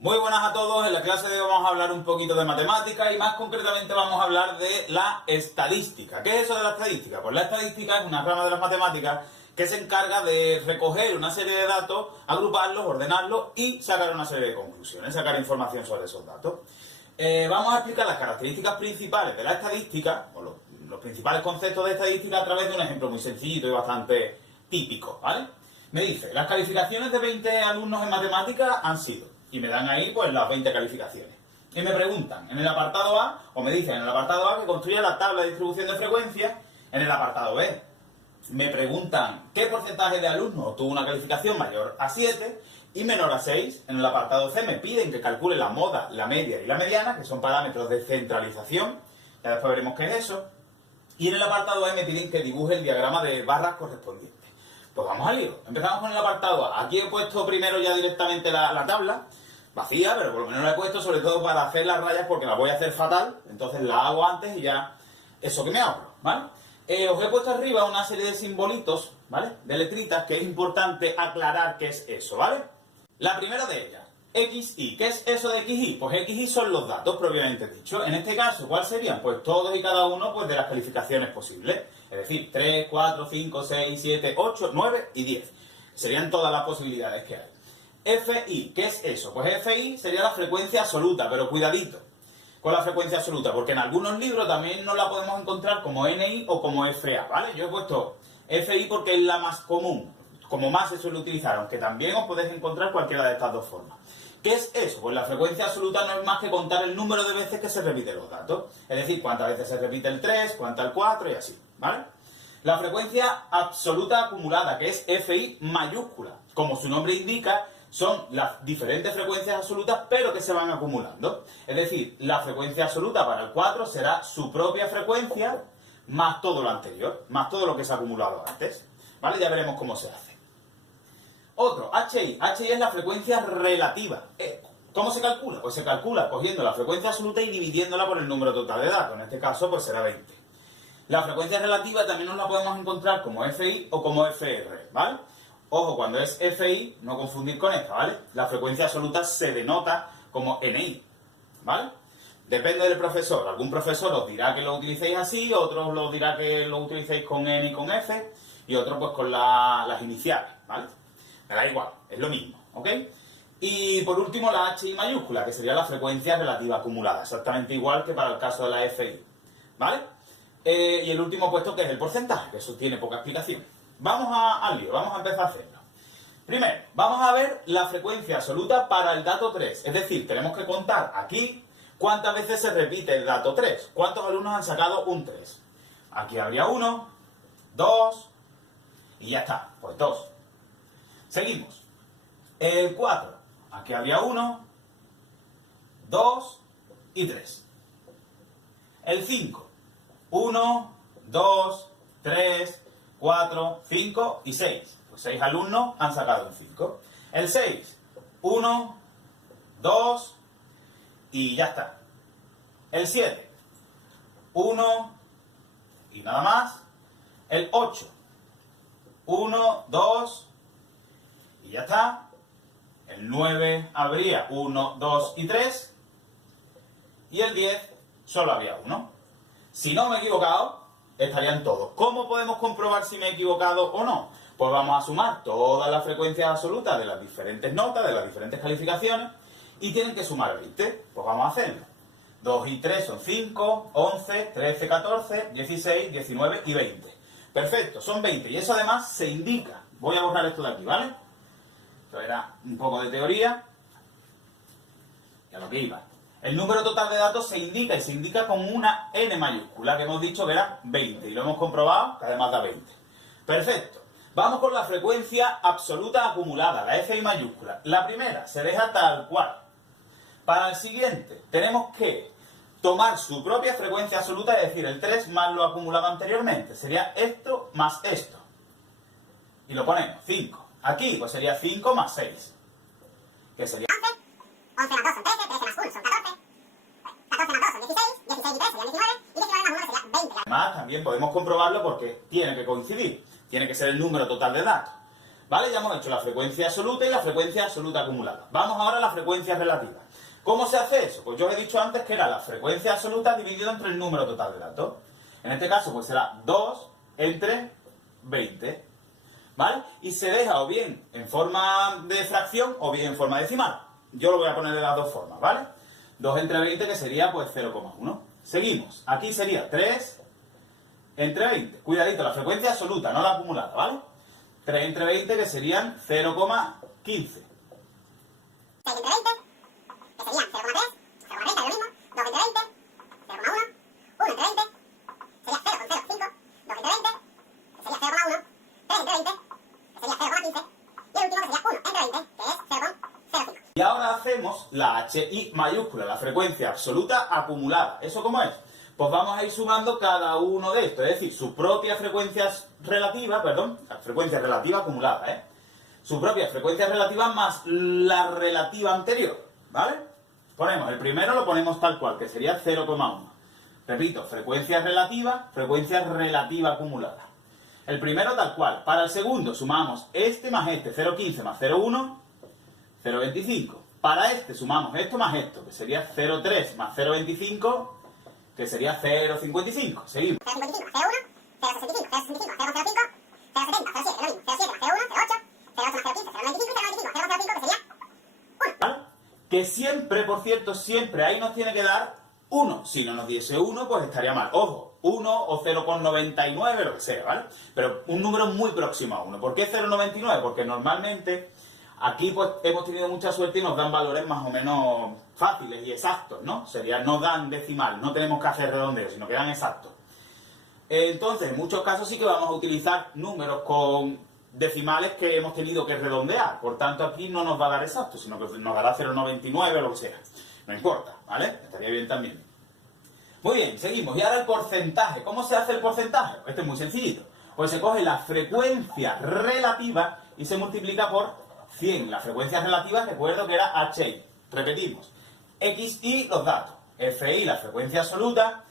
Muy buenas a todos, en la clase de hoy vamos a hablar un poquito de matemática y más concretamente vamos a hablar de la estadística. ¿Qué es eso de la estadística? Pues la estadística es una rama de las matemáticas que se encarga de recoger una serie de datos, agruparlos, ordenarlos y sacar una serie de conclusiones, sacar información sobre esos datos. Vamos a explicar las características principales de la estadística, o los principales conceptos de estadística a través de un ejemplo muy sencillito y bastante típico, ¿vale? Me dice, las calificaciones de 20 alumnos en matemáticas han sido... Y me dan ahí pues las 20 calificaciones. Y me preguntan en el apartado A, o me dicen en el apartado A que construya la tabla de distribución de frecuencia. En el apartado B me preguntan qué porcentaje de alumnos tuvo una calificación mayor a 7 y menor a 6. En el apartado C me piden que calcule la moda, la media y la mediana, que son parámetros de centralización. Ya después veremos qué es eso. Y en el apartado E me piden que dibuje el diagrama de barras correspondiente. Pues vamos al lío. Empezamos con el apartado A. Aquí he puesto primero ya directamente la tabla, vacía, pero por lo menos la he puesto sobre todo para hacer las rayas porque las voy a hacer fatal, entonces la hago antes y ya eso que me ahorro, ¿vale? Os he puesto arriba una serie de simbolitos, ¿vale? De letritas que es importante aclarar qué es eso, ¿vale? La primera de ellas, XY. ¿Qué es eso de XY? Pues XY son los datos propiamente dicho. En este caso, ¿cuáles serían? Pues todos y cada uno pues, de las calificaciones posibles. Es decir, 3, 4, 5, 6, 7, 8, 9 y 10. Serían todas las posibilidades que hay. FI, ¿qué es eso? Pues FI sería la frecuencia absoluta, pero cuidadito con la frecuencia absoluta, porque en algunos libros también no la podemos encontrar como NI o como FA, ¿vale? Yo he puesto FI porque es la más común, como más se suele utilizar, aunque también os podéis encontrar cualquiera de estas dos formas. ¿Qué es eso? Pues la frecuencia absoluta no es más que contar el número de veces que se repiten los datos, es decir, cuántas veces se repite el 3, cuántas el 4 y así, ¿vale? La frecuencia absoluta acumulada, que es FI mayúscula, como su nombre indica, son las diferentes frecuencias absolutas, pero que se van acumulando. Es decir, la frecuencia absoluta para el 4 será su propia frecuencia más todo lo anterior, más todo lo que se ha acumulado antes. ¿Vale? Ya veremos cómo se hace. Otro, HI. HI es la frecuencia relativa. ¿Cómo se calcula? Pues se calcula cogiendo la frecuencia absoluta y dividiéndola por el número total de datos. En este caso, pues será 20. La frecuencia relativa también nos la podemos encontrar como FI o como FR, ¿vale? Ojo, cuando es FI, no confundir con esta, ¿vale? La frecuencia absoluta se denota como NI, ¿vale? Depende del profesor. Algún profesor os dirá que lo utilicéis así, otros os dirá que lo utilicéis con N y con F, y otros pues con las iniciales, ¿vale? Me da igual, es lo mismo, ¿ok? Y por último la HI mayúscula, que sería la frecuencia relativa acumulada, exactamente igual que para el caso de la FI, ¿vale? Y el último puesto que es el porcentaje, que eso tiene poca explicación. Vamos al lío, vamos a empezar a hacerlo. Primero, vamos a ver la frecuencia absoluta para el dato 3. Es decir, tenemos que contar aquí cuántas veces se repite el dato 3. ¿Cuántos alumnos han sacado un 3? Aquí habría 1, 2 y ya está, pues 2. Seguimos. El 4. Aquí habría 1, 2 y 3. El 5. 1, 2, 3, 4, 5 y 6. Pues 6 alumnos han sacado un 5. El 6, 1, 2 y ya está. El 7, 1 y nada más. El 8, 1, 2 y ya está. El 9 habría 1, 2 y 3. Y el 10 solo habría 1. Si no me he equivocado, estarían todos. ¿Cómo podemos comprobar si me he equivocado o no? Pues vamos a sumar todas las frecuencias absolutas de las diferentes notas, de las diferentes calificaciones, y tienen que sumar 20. Pues vamos a hacerlo. 2 y 3 son 5, 11, 13, 14, 16, 19 y 20. Perfecto, son 20. Y eso además se indica. Voy a borrar esto de aquí, ¿vale? Esto era un poco de teoría. Y a lo que iba. El número total de datos se indica y se indica con una N mayúscula, que hemos dicho que era 20, y lo hemos comprobado, que además da 20. Perfecto. Vamos con la frecuencia absoluta acumulada, la FI mayúscula. La primera se deja tal cual. Para el siguiente, tenemos que tomar su propia frecuencia absoluta, es decir, el 3 más lo acumulado anteriormente. Sería esto más esto. Y lo ponemos, 5. Aquí, pues sería 5 más 6. Que sería 11 más 2 son 13, 13 más 1 son 14, 14 más 2 son 16, 16 y 3 serían 19, y 19 más 1 sería 20. Además, también podemos comprobarlo porque tiene que coincidir, tiene que ser el número total de datos. ¿Vale? Ya hemos hecho la frecuencia absoluta y la frecuencia absoluta acumulada. Vamos ahora a la frecuencia relativa. ¿Cómo se hace eso? Pues yo os he dicho antes que era la frecuencia absoluta dividida entre el número total de datos. En este caso, pues será 2 entre 20. ¿Vale? Y se deja o bien en forma de fracción o bien en forma decimal. Yo lo voy a poner de las dos formas, ¿vale? 2 entre 20, que sería pues 0,1. Seguimos. Aquí sería 3 entre 20. Cuidadito, la frecuencia absoluta, no la acumulada, ¿vale? 3 entre 20, que serían 0,15. 6 entre 20, que serían 0,3, 0,30 es lo mismo, 2 entre 20, 0,1, 1 entre 20, sería 0,05, 2 entre 20, que sería 0,1, 3 entre 20, que sería 0,15, y el último que sería 1 entre 20, que es 0,05. Y ahora hacemos la HI mayúscula, la frecuencia absoluta acumulada. ¿Eso cómo es? Pues vamos a ir sumando cada uno de estos, es decir, su propia frecuencia relativa, la frecuencia relativa acumulada, ¿eh? Su propia frecuencia relativa más la relativa anterior, ¿vale? Ponemos, el primero lo ponemos tal cual, que sería 0,1. Repito, frecuencia relativa acumulada. El primero tal cual. Para el segundo sumamos este más este, 0,15 más 0,1, 0,25. Para este sumamos esto más esto, que sería 0,3 más 0,25, que sería 0,55. Seguimos. 0,55 más 0,1, 0,65, 0,65 más 0,05, 0,70, 0,7, es lo mismo, 0,7 más 0,1, 0,8, 0,8 más 0,15, 0,95 y 0,95 más 0,05, que sería 1. ¿Vale? Que siempre, por cierto, siempre ahí nos tiene que dar 1. Si no nos diese 1, pues estaría mal. Ojo, 1 o 0,99, lo que sea, ¿vale? Pero un número muy próximo a 1. ¿Por qué 0,99? Porque normalmente aquí pues hemos tenido mucha suerte y nos dan valores más o menos fáciles y exactos, ¿no? No dan decimal, no tenemos que hacer redondeo, sino que dan exactos. Entonces, en muchos casos sí que vamos a utilizar números con decimales que hemos tenido que redondear. Por tanto, aquí no nos va a dar exacto, sino que nos dará 0,99 o lo que sea. No importa, ¿vale? Estaría bien también. Muy bien, seguimos. Y ahora el porcentaje. ¿Cómo se hace el porcentaje? Esto es muy sencillito. Pues se coge la frecuencia relativa y se multiplica por 100. La frecuencia relativa, recuerdo que era HI. Repetimos. XI, los datos. FI, la frecuencia absoluta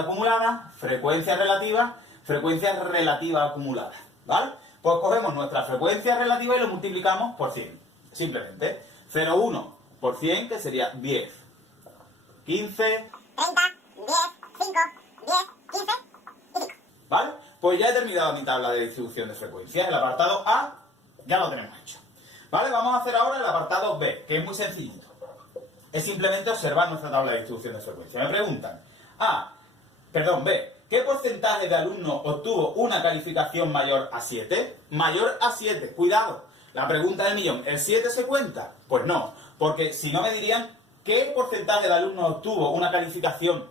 acumulada, frecuencia relativa acumulada. ¿Vale? Pues cogemos nuestra frecuencia relativa y lo multiplicamos por 100. Simplemente. 0,1 por 100, que sería 10. 15. 30, 10, 5, 10, 15 y 5. ¿Vale? Pues ya he terminado mi tabla de distribución de frecuencias. El apartado A ya lo tenemos hecho. ¿Vale? Vamos a hacer ahora el apartado B, que es muy sencillito. Es simplemente observar nuestra tabla de distribución de frecuencias. Me preguntan, B, ¿qué porcentaje de alumnos obtuvo una calificación mayor a 7? Mayor a 7, cuidado. La pregunta del millón, ¿el 7 se cuenta? Pues no, porque si no me dirían qué porcentaje de alumnos obtuvo una calificación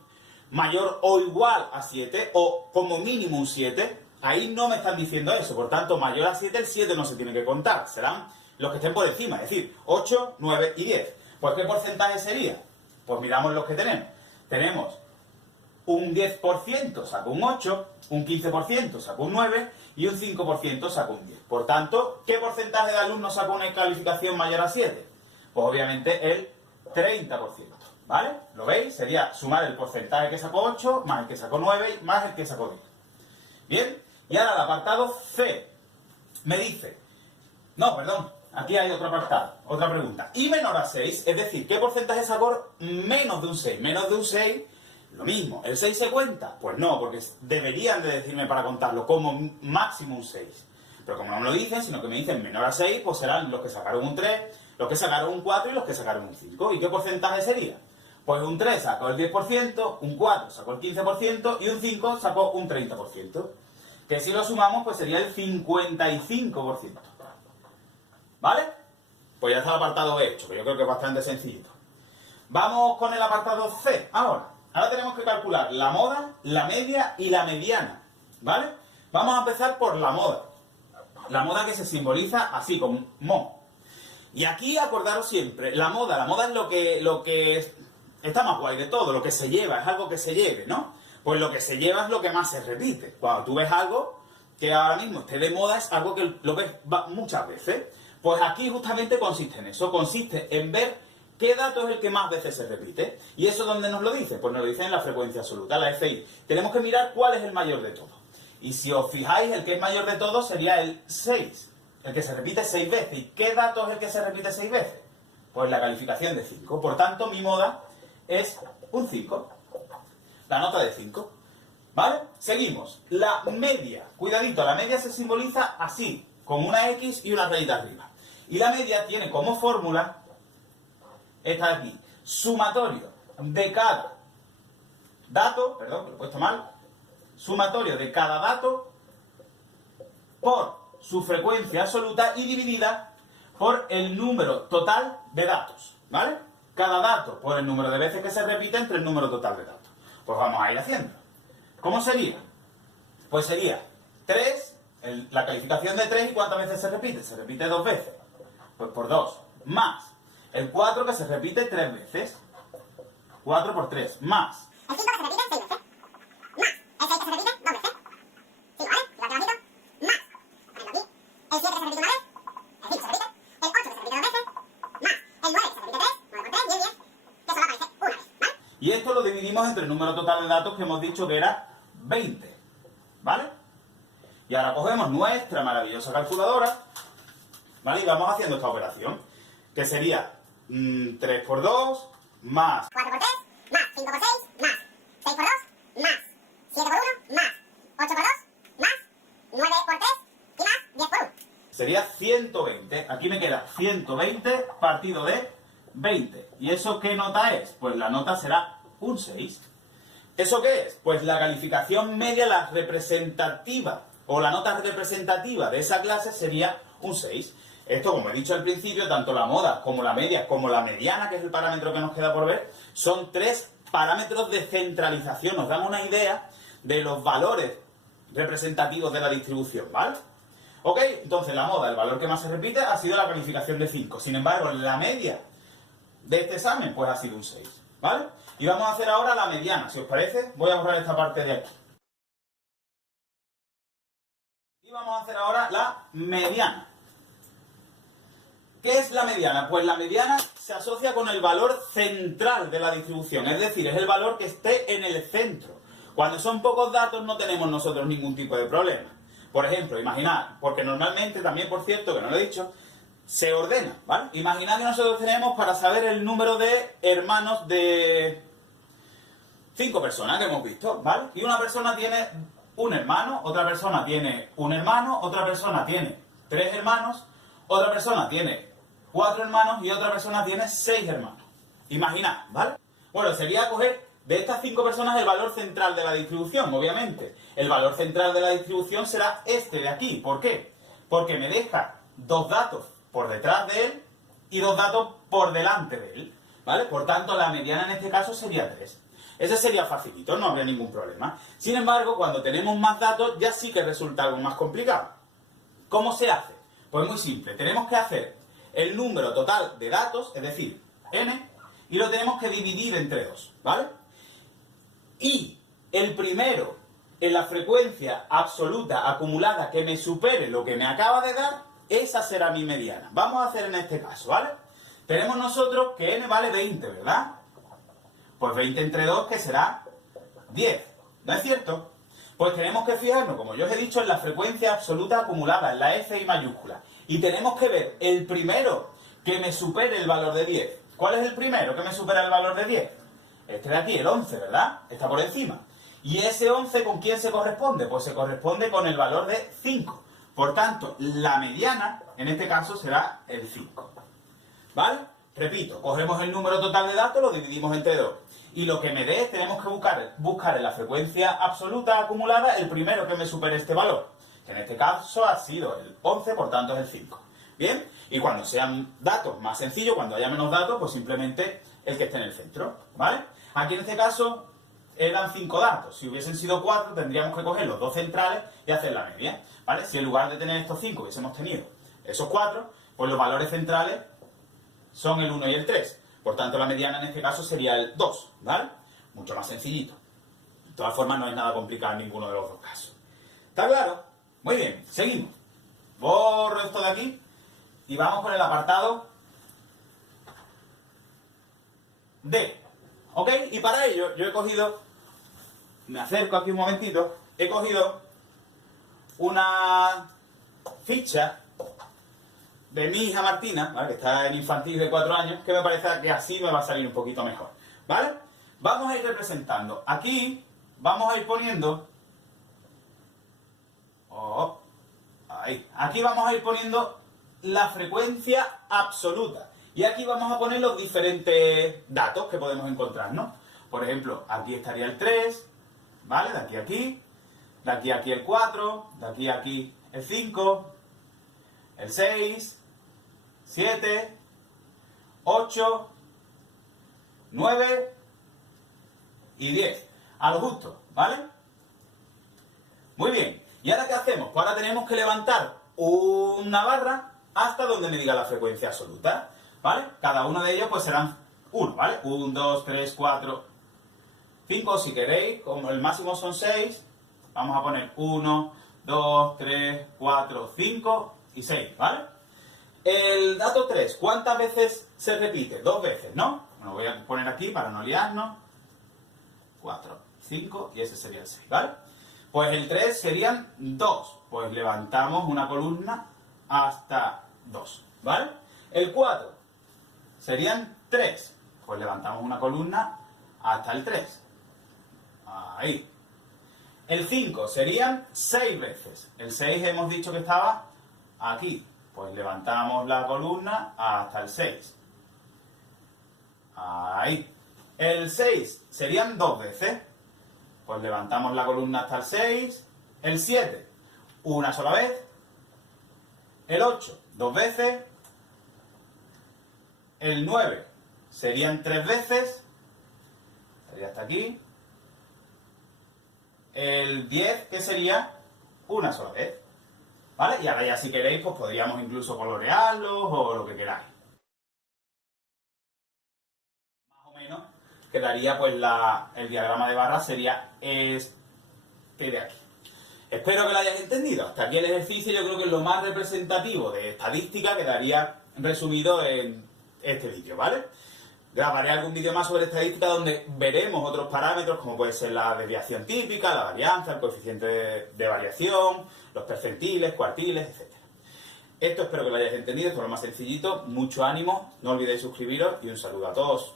mayor o igual a 7 o como mínimo un 7. Ahí no me están diciendo eso, por tanto, mayor a 7, el 7 no se tiene que contar, serán los que estén por encima, es decir, 8, 9 y 10. Pues ¿qué porcentaje sería? Pues miramos los que tenemos. Tenemos un 10% saca un 8, un 15% saca un 9 y un 5% saca un 10. Por tanto, ¿qué porcentaje de alumnos saca una calificación mayor a 7? Pues obviamente el 30%, ¿vale? ¿Lo veis? Sería sumar el porcentaje que sacó 8 más el que sacó 9 más el que sacó 10. Bien, y ahora el apartado C me dice, aquí hay otro apartado, otra pregunta. Y menor a 6, es decir, ¿qué porcentaje sacó menos de un 6? Menos de un 6, lo mismo. ¿El 6 se cuenta? Pues no, porque deberían de decirme para contarlo como máximo un 6. Pero como no me lo dicen, sino que me dicen menor a 6, pues serán los que sacaron un 3, los que sacaron un 4 y los que sacaron un 5. ¿Y qué porcentaje sería? Pues un 3 sacó el 10%, un 4 sacó el 15% y un 5 sacó un 30%. Que si lo sumamos, pues sería el 55%. ¿Vale? Pues ya está el apartado B hecho, que yo creo que es bastante sencillito. Vamos con el apartado C ahora. Ahora tenemos que calcular la moda, la media y la mediana. ¿Vale? Vamos a empezar por la moda. La moda que se simboliza así, con mo. Y aquí acordaros siempre, la moda es lo que está más guay de todo, lo que se lleva, es algo que se lleve, ¿no? Pues lo que se lleva es lo que más se repite. Cuando tú ves algo que ahora mismo esté de moda, es algo que lo ves muchas veces. Pues aquí justamente consiste en eso, consiste en ver qué dato es el que más veces se repite. ¿Y eso dónde nos lo dice? Pues nos lo dice en la frecuencia absoluta, la FI. Tenemos que mirar cuál es el mayor de todos. Y si os fijáis, el que es mayor de todos sería el 6. El que se repite 6 veces. ¿Y qué dato es el que se repite 6 veces? Pues la calificación de 5. Por tanto, mi moda es un 5. La nota de 5. ¿Vale? Seguimos. La media. Cuidadito, la media se simboliza así, con una X y una rayita arriba. Y la media tiene como fórmula esta de aquí. Sumatorio de cada dato, perdón, que lo he puesto mal. Sumatorio de cada dato por su frecuencia absoluta y dividida por el número total de datos, ¿vale? Cada dato por el número de veces que se repite entre el número total de datos. Pues vamos a ir haciendo. ¿Cómo sería? Pues sería 3, la calificación de 3, ¿y cuántas veces se repite? Se repite 2 veces. Pues por 2, más el 4 que se repite 3 veces. 4 por 3, más El 5 que se repite 6 veces. Más el 6 que se repite 2 veces. Sí, ¿vale? Igual que bajito. Más. Ponemos aquí. El 7 que se repite una vez. El 5 se repite. El 8 que se repite 2 veces. Más el 9 que se repite 3. 9 por 3, 10, 10. Que solo aparece una vez, ¿vale? Y esto lo dividimos entre el número total de datos que hemos dicho que era 20. ¿Vale? Y ahora cogemos nuestra maravillosa calculadora, ¿vale? Y vamos haciendo esta operación, que sería 3 por 2, más 4 por 3, más 5 por 6, más 6 por 2, más 7 por 1, más 8 por 2, más 9 por 3 y más 10 por 1. sería 120. Aquí me queda 120 partido de 20. ¿Y eso qué nota es? Pues la nota será un 6. ¿Eso qué es? Pues la calificación media, la representativa, o la nota representativa de esa clase sería un 6. Esto, como he dicho al principio, tanto la moda como la media, como la mediana, que es el parámetro que nos queda por ver, son 3 parámetros de centralización. Nos dan una idea de los valores representativos de la distribución, ¿vale? Ok, entonces la moda, el valor que más se repite, ha sido la calificación de 5. Sin embargo, la media de este examen, pues ha sido un 6, ¿vale? Y vamos a hacer ahora la mediana, si os parece. Voy a borrar esta parte de aquí. Y vamos a hacer ahora la mediana. ¿Qué es la mediana? Pues la mediana se asocia con el valor central de la distribución, es decir, es el valor que esté en el centro. Cuando son pocos datos no tenemos nosotros ningún tipo de problema. Por ejemplo, imaginad, porque normalmente también, por cierto, que no lo he dicho, se ordena, ¿vale? Imaginad que nosotros tenemos para saber el número de hermanos de 5 personas que hemos visto, ¿vale? Y una persona tiene un hermano, otra persona tiene un hermano, otra persona tiene 3 hermanos, otra persona tiene 4 hermanos y otra persona tiene 6 hermanos. Imaginad, ¿vale? Bueno, sería coger de estas 5 personas el valor central de la distribución, obviamente. El valor central de la distribución será este de aquí. ¿Por qué? Porque me deja 2 datos por detrás de él y 2 datos por delante de él, ¿vale? Por tanto, la mediana en este caso sería 3. Ese sería facilito, no habría ningún problema. Sin embargo, cuando tenemos más datos, ya sí que resulta algo más complicado. ¿Cómo se hace? Pues muy simple. Tenemos que hacer el número total de datos, es decir, n, y lo tenemos que dividir entre 2, ¿vale? Y el primero en la frecuencia absoluta acumulada que me supere lo que me acaba de dar, esa será mi mediana. Vamos a hacer en este caso, ¿vale? Tenemos nosotros que n vale 20, ¿verdad? Pues 20 entre 2, que será 10. ¿No es cierto? Pues tenemos que fijarnos, como yo os he dicho, en la frecuencia absoluta acumulada, en la F mayúscula. Y tenemos que ver el primero que me supere el valor de 10. ¿Cuál es el primero que me supera el valor de 10? Este de aquí, el 11, ¿verdad? Está por encima. ¿Y ese 11 con quién se corresponde? Pues se corresponde con el valor de 5. Por tanto, la mediana, en este caso, será el 5. ¿Vale? Repito, cogemos el número total de datos, lo dividimos entre 2. Y lo que me dé, tenemos que buscar en la frecuencia absoluta acumulada el primero que me supere este valor. Que en este caso ha sido el 11, por tanto es el 5. ¿Bien? Y cuando sean datos más sencillos, cuando haya menos datos, pues simplemente el que esté en el centro. ¿Vale? Aquí en este caso eran 5 datos. Si hubiesen sido 4, tendríamos que coger los 2 centrales y hacer la media. ¿Vale? Si en lugar de tener estos 5 hubiésemos tenido esos 4, pues los valores centrales son el 1 y el 3. Por tanto, la mediana en este caso sería el 2, ¿vale? Mucho más sencillito. De todas formas, no es nada complicado en ninguno de los dos casos. ¿Está claro? Muy bien, seguimos. Borro esto de aquí y vamos con el apartado D. ¿Ok? Y para ello, yo he cogido, me acerco aquí un momentito, he cogido una ficha de mi hija Martina, ¿vale? Que está en infantil de 4 años, que me parece que así me va a salir un poquito mejor, ¿vale? Vamos a ir representando. Aquí vamos a ir poniendo... Oh, ahí. Aquí vamos a ir poniendo la frecuencia absoluta. Y aquí vamos a poner los diferentes datos que podemos encontrar, ¿no? Por ejemplo, aquí estaría el 3, ¿vale? De aquí a aquí. De aquí a aquí el 4. De aquí a aquí el 5. El 6. 7. 8. 9. Y 10. A lo justo, ¿vale? Muy bien. ¿Y ahora qué hacemos? Pues ahora tenemos que levantar una barra hasta donde me diga la frecuencia absoluta, ¿vale? Cada uno de ellos pues serán 1, ¿vale? 1, 2, 3, 4, 5, si queréis, como el máximo son 6, vamos a poner 1, 2, 3, 4, 5 y 6, ¿vale? El dato 3, ¿cuántas veces se repite? 2 veces, ¿no? Lo voy a poner aquí para no liarnos. 4, 5 y ese sería el 6, ¿vale? Pues el 3 serían 2, pues levantamos una columna hasta 2, ¿vale? El 4 serían 3, pues levantamos una columna hasta el 3, ahí. El 5 serían 6 veces, el 6 hemos dicho que estaba aquí, pues levantamos la columna hasta el 6, ahí. El 6 serían 2 veces, pues levantamos la columna hasta el 6. El 7, una sola vez. El 8, 2 veces. El 9 serían 3 veces. Sería hasta aquí. El 10, que sería una sola vez. ¿Vale? Y ahora ya si queréis, pues podríamos incluso colorearlos o lo que queráis. Más o menos quedaría pues el diagrama de barras sería este de aquí. Espero que lo hayáis entendido. Hasta aquí el ejercicio, yo creo que es lo más representativo de estadística quedaría resumido en este vídeo, ¿vale? Grabaré algún vídeo más sobre estadística donde veremos otros parámetros como puede ser la desviación típica, la varianza, el coeficiente de variación, los percentiles, cuartiles, etc. Esto espero que lo hayáis entendido, esto es lo más sencillito. Mucho ánimo, no olvidéis suscribiros y un saludo a todos.